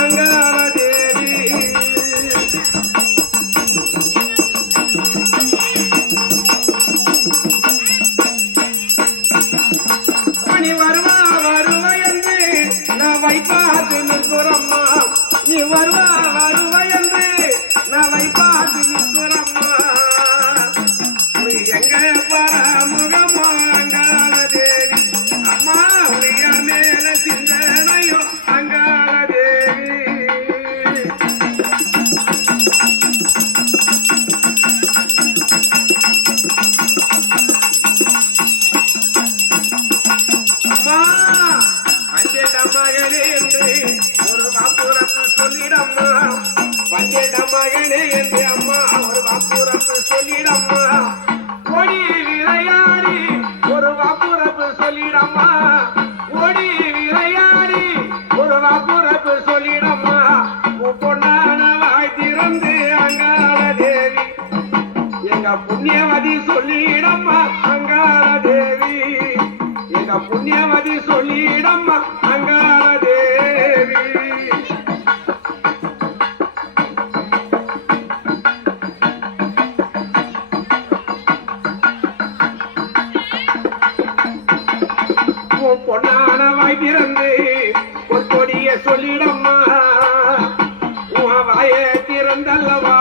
அங்காள தேவி. நீ வருவா வருவா என்று நான் வைப்பாத்து நிற்கிறம்மா. நீ வருவா வருவா என்று நான் வைப்பாத்து நிற்கிறம்மா. எங்க பரமுகமோ அங்காள தேவி. அம்மா உடைய மேல சிந்தனையோ அங்காள தேவி. அம்மா பஞ்சேட மகனே என்று ஒரு வாப்புறப்பு சொல்லிடம்மா. பஞ்சேட மகனே என்று அம்மா ஒரு வாப்புறப்பு சொல்லிடம்மா. ஓடி விளையாடி ஒரு வாப்புறப்பு சொல்லிடம்மா. ஓடி விளையாடி ஒரு வாப்புறப்பு சொல்லிடம்மா. பொன்னான வாய் திறந்து அங்காள தேவி. எங்க புண்ணியவதி சொல்லிடம்மா அங்காள தேவி. எங்க புண்ணியவதி சொல்லிடம்மா அங்காள தேவி. பொன்னான வாய் திறந்து பொற்கொடிய சொல்லிடம்மா. உன் வாயை திறந்தல்லவா